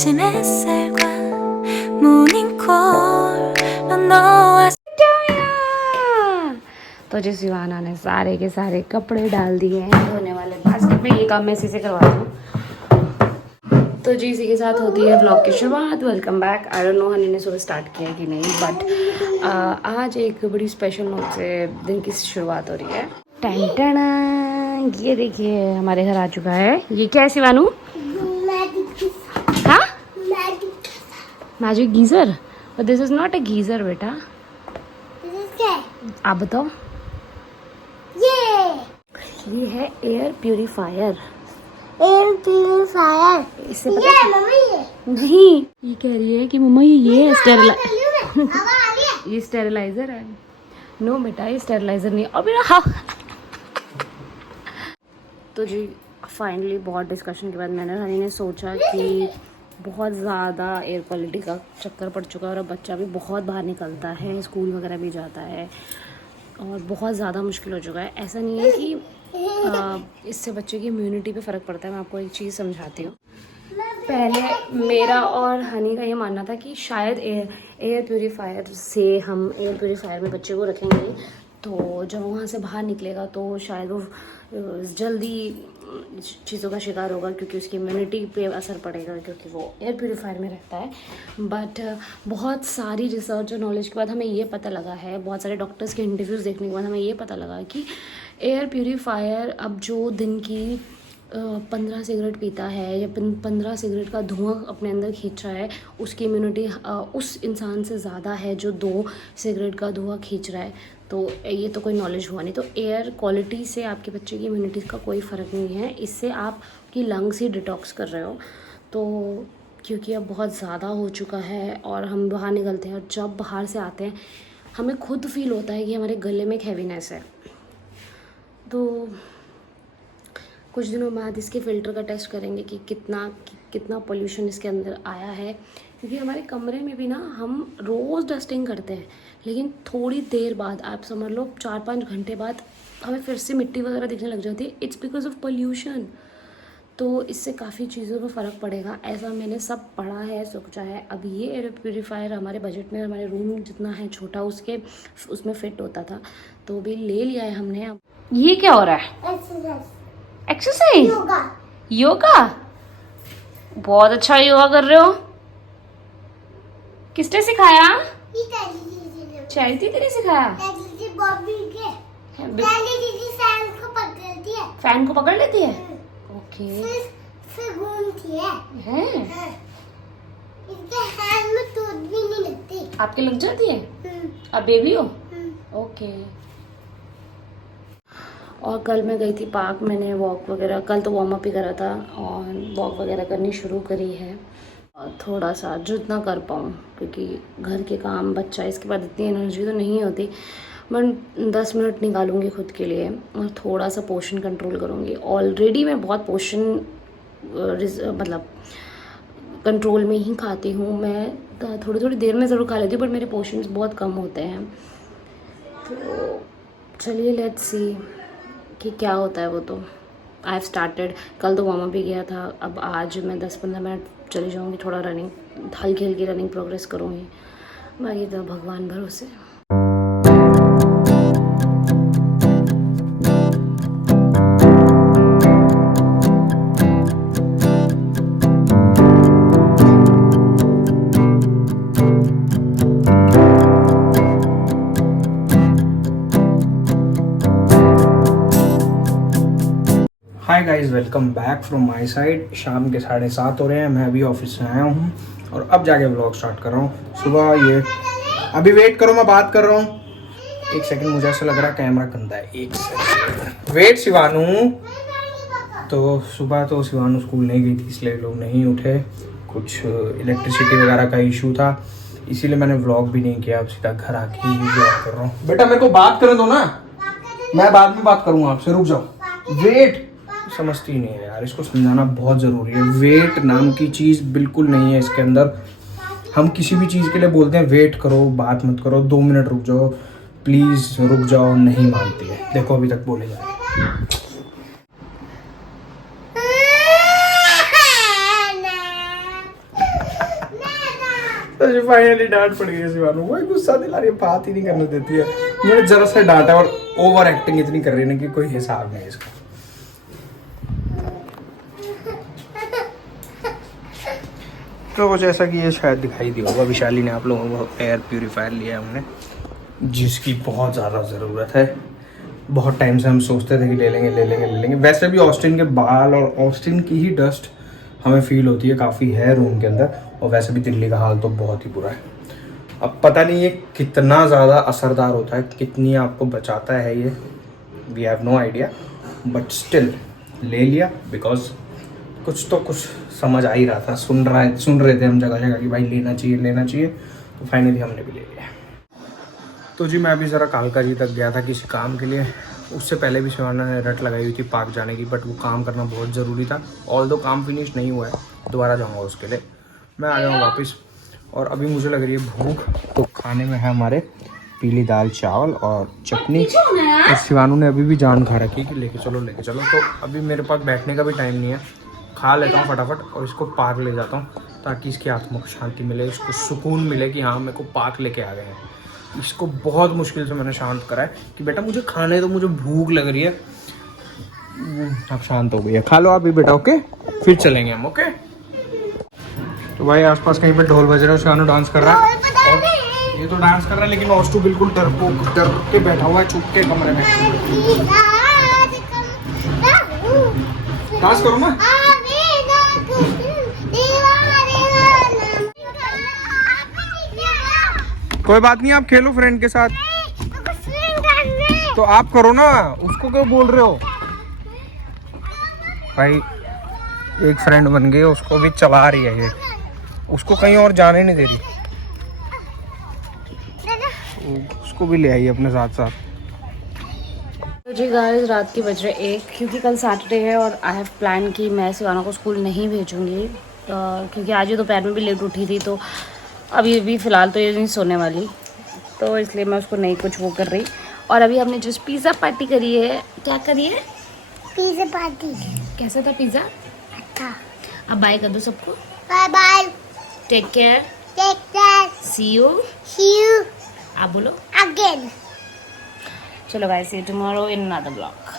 아침 햇살과 모닝콜로 너와 तो जी सिवाना ने सारे के सारे कपड़े डाल दिए हैं धोने वाले बास्केट में। ये काम मैं इसी से करवाती हूँ। तो जी इसी के साथ होती है ब्लॉग की शुरुआत। Welcome back. I don't know Honey ने सुबह स्टार्ट किया कि नहीं, बट आज एक बड़ी स्पेशल नोट से दिन की शुरुआत हो रही है। टन टन, ये देखिए हमारे घर आ चुका है। ये क्या है सिवानू? हाँ, magic geyser. But this is not a geyser बेटा। आप बताओ। ये है एयर प्यूरीफायर। Air purifier. इससे पता है मम्मी ये नहीं, ये कह रही है कि मम्मा ये ये स्टेरिलाइजर है। नो बेटा, ये स्टेरिलाइजर नहीं। और मेरा हाँ। तो जी फाइनली बहुत डिस्कशन के बाद मैंने हनी ने सोचा कि बहुत ज़्यादा एयर क्वालिटी का चक्कर पड़ चुका है और अब बच्चा भी बहुत बाहर निकलता है, स्कूल वगैरह भी जाता है और बहुत ज़्यादा मुश्किल हो चुका है। ऐसा नहीं है कि इससे बच्चे की इम्यूनिटी पे फ़र्क पड़ता है। मैं आपको एक चीज़ समझाती हूँ। पहले मेरा और हनी का ये मानना था कि शायद एयर प्यूरीफायर से हम एयर प्यूरीफायर में बच्चे को रखेंगे तो जब वहाँ से बाहर निकलेगा तो शायद वो जल्दी चीज़ों का शिकार होगा क्योंकि उसकी इम्यूनिटी पे असर पड़ेगा क्योंकि वो एयर प्यूरीफायर में रहता है। बट बहुत सारी रिसर्च और नॉलेज के बाद हमें ये पता लगा है, बहुत सारे डॉक्टर्स के इंटरव्यूज़ देखने के बाद हमें ये पता लगा कि एयर प्यूरीफायर अब जो दिन की 15 सिगरेट पीता है या 15 सिगरेट का धुआं अपने अंदर खींच रहा है, उसकी इम्यूनिटी उस इंसान से ज़्यादा है जो 2 सिगरेट का धुआं खींच रहा है। तो ये तो कोई नॉलेज हुआ नहीं। तो एयर क्वालिटी से आपके बच्चे की इम्यूनिटी का कोई फ़र्क नहीं है। इससे आपकी लंग्स ही डिटॉक्स कर रहे हो। तो क्योंकि अब बहुत ज़्यादा हो चुका है और हम बाहर निकलते हैं और जब बाहर से आते हैं हमें खुद फील होता है कि हमारे गले में एक हैवीनेस है। तो कुछ दिनों बाद इसके फ़िल्टर का टेस्ट करेंगे कि कितना पोल्यूशन इसके अंदर आया है, क्योंकि हमारे कमरे में भी ना हम रोज़ डस्टिंग करते हैं लेकिन थोड़ी देर बाद, आप समझ लो 4-5 घंटे बाद, हमें फिर से मिट्टी वगैरह दिखने लग जाती है। It's because of pollution. तो इससे काफ़ी चीज़ों पर फ़र्क पड़ेगा, ऐसा मैंने सब पढ़ा है, सोचा है। अब ये एयर प्यूरीफायर हमारे बजट में, हमारे रूम जितना है छोटा उसमें फ़िट होता था, तो भी ले लिया है हमने। अब ये क्या हो रहा है? एक्सरसाइज, योगा। बहुत अच्छा योगा कर रहे हो। किसने सिखाया? चैरिटी ने सिखाया। फैन को पकड़ लेती है। ओके। फिर घूमती है। इसके हैंड में चोट भी नहीं लगती। आपके लग जाती है? अब बेबी हो? ओके। और कल मैं गई थी पार्क, मैंने वॉक वगैरह, कल तो वार्म अप ही करा था और वॉक वगैरह करनी शुरू करी है। और थोड़ा सा जितना कर पाऊँ, क्योंकि घर के काम, बच्चा, इसके बाद इतनी एनर्जी तो नहीं होती। मैं 10 मिनट निकालूंगी खुद के लिए और थोड़ा सा पोर्शन कंट्रोल करूँगी। ऑलरेडी मैं बहुत पोर्शन मतलब कंट्रोल में ही खाती हूँ। मैं थोड़ी देर में ज़रूर खा लेती हूँ बट मेरे पोर्शंस बहुत कम होते हैं। तो चलिए लेट्स सी कि क्या होता है। वो तो आई हैव स्टार्टेड, कल तो वार्म अप भी गया था। अब आज मैं 10-15 मिनट चली जाऊँगी, थोड़ा रनिंग, हल्की रनिंग प्रोग्रेस करूँगी। बाकी तो भगवान भरोसे। Hi guys, welcome back from my side. शाम के 7:30 हो रहे हैं। मैं अभी ऑफिस से आया हूँ और अब जाके व्लॉग स्टार्ट कर रहा हूँ। सुबह ये अभी वेट करो, मैं बात कर रहा हूँ। एक सेकंड, मुझे ऐसा लग रहा है कैमरा गंदा है। एक सेकंड वेट शिवानू। तो सुबह तो शिवानू स्कूल नहीं गई थी इसलिए लोग नहीं उठे, कुछ इलेक्ट्रिसिटी वगैरह का इशू था, इसीलिए मैंने व्लॉग भी नहीं किया। अब सीधा घर आके ही व्लॉग कर रहा हूँ। बेटा मेरे को बात करने दो ना, मैं बाद में बात करूँगा आपसे, रुक जाओ। वेट समझती नहीं है यार, इसको समझाना बहुत ज़रूरी है। वेट नाम की चीज़ बिल्कुल नहीं है इसके अंदर। हम किसी भी चीज़ के लिए बोलते हैं वेट करो, बात मत करो, 2 मिनट रुक जाओ, प्लीज़ रुक जाओ, नहीं मानती है। देखो अभी तक बोले जा रहे हैं। तो फाइनली डांट पड़ गई शिवानू, वही गुस्सा दिला रही है, बात ही नहीं करने देती है। मुझे जरा सा डांटा और ओवर एक्टिंग इतनी कर रही है ना कि कोई हिसाब नहीं है इसका। तो जैसा कि ये शायद दिखाई दिया होगा, विशाली ने आप लोगों को एयर प्यूरीफायर लिया है हमने, जिसकी बहुत ज़्यादा ज़रूरत है। बहुत टाइम से हम सोचते थे कि ले लेंगे। वैसे भी ऑस्टिन के बाल और ऑस्टिन की ही डस्ट हमें फील होती है, काफ़ी है रूम के अंदर। और वैसे भी दिल्ली का हाल तो बहुत ही बुरा है। अब पता नहीं ये कितना ज़्यादा असरदार होता है, कितनी आपको बचाता है ये, we have no idea, but still ले लिया बिकॉज कुछ समझ आ ही रहा था, सुन रहे थे हम जगह कि भाई लेना चाहिए। तो फाइनली हमने भी ले लिया। तो जी मैं अभी ज़रा कालका जी तक गया था किसी काम के लिए। उससे पहले भी शिवाना ने रट लगाई हुई थी पार्क जाने की, बट वो काम करना बहुत ज़रूरी था। ऑल्दो काम फिनिश नहीं हुआ है, दोबारा जाऊँगा उसके लिए। मैं आ जाऊँगा वापस। और अभी मुझे लग रही है भूख, तो खाने में है हमारे पीली दाल चावल और चटनी। तो शिवानू ने अभी भी जान खा रखी कि लेके चलो। तो अभी मेरे पास बैठने का भी टाइम नहीं है, खा लेता हूँ फटाफट और इसको पार्क ले जाता हूँ, ताकि इसकी आत्मा को शांति मिले, इसको सुकून मिले कि हाँ मेरे को पार्क लेके आ गए हैं। इसको बहुत मुश्किल से मैंने शांत करा है कि बेटा मुझे खाने, तो मुझे भूख लग रही है। अब शांत हो गई है, खा लो आप भी बेटा, ओके? फिर चलेंगे हम, ओके? तो भाई आसपास कहीं पे ढोल बज रहे हैं, शिवानू डांस कर रहा है। ये तो डांस कर रहा है, लेकिन ऑस्टू बिल्कुल डर के बैठा हुआ है चुप के कमरे में। डांस करो ना। कोई बात नहीं, आप खेलो फ्रेंड के साथ। तो आप करो ना, उसको क्यों बोल रहे हो? भाई एक फ्रेंड बन गई, उसको भी चला रही है ये, उसको कहीं और जाने नहीं दे रही। उसको भी ले आई अपने साथ। तो जी गाइस रात के बज रहे 1, क्योंकि कल सैटरडे है और आई हैव प्लान कि मैं शिवाना को स्कूल नहीं भेजूँगी, क्योंकि आज ही दोपहर में भी लेट उठी थी। तो अभी भी फ़िलहाल तो ये नहीं सोने वाली, तो इसलिए मैं उसको नहीं कुछ वो कर रही। और अभी हमने जस्ट पिज़्ज़ा पार्टी करी है। क्या करी है? Pizza party. कैसा था पिज़्ज़ा? अच्छा। अब बाय कर दो सबको। Bye bye. Take care. Take care. See you. See you आप बोलो अगेन। चलो guys, see you tomorrow in another blog.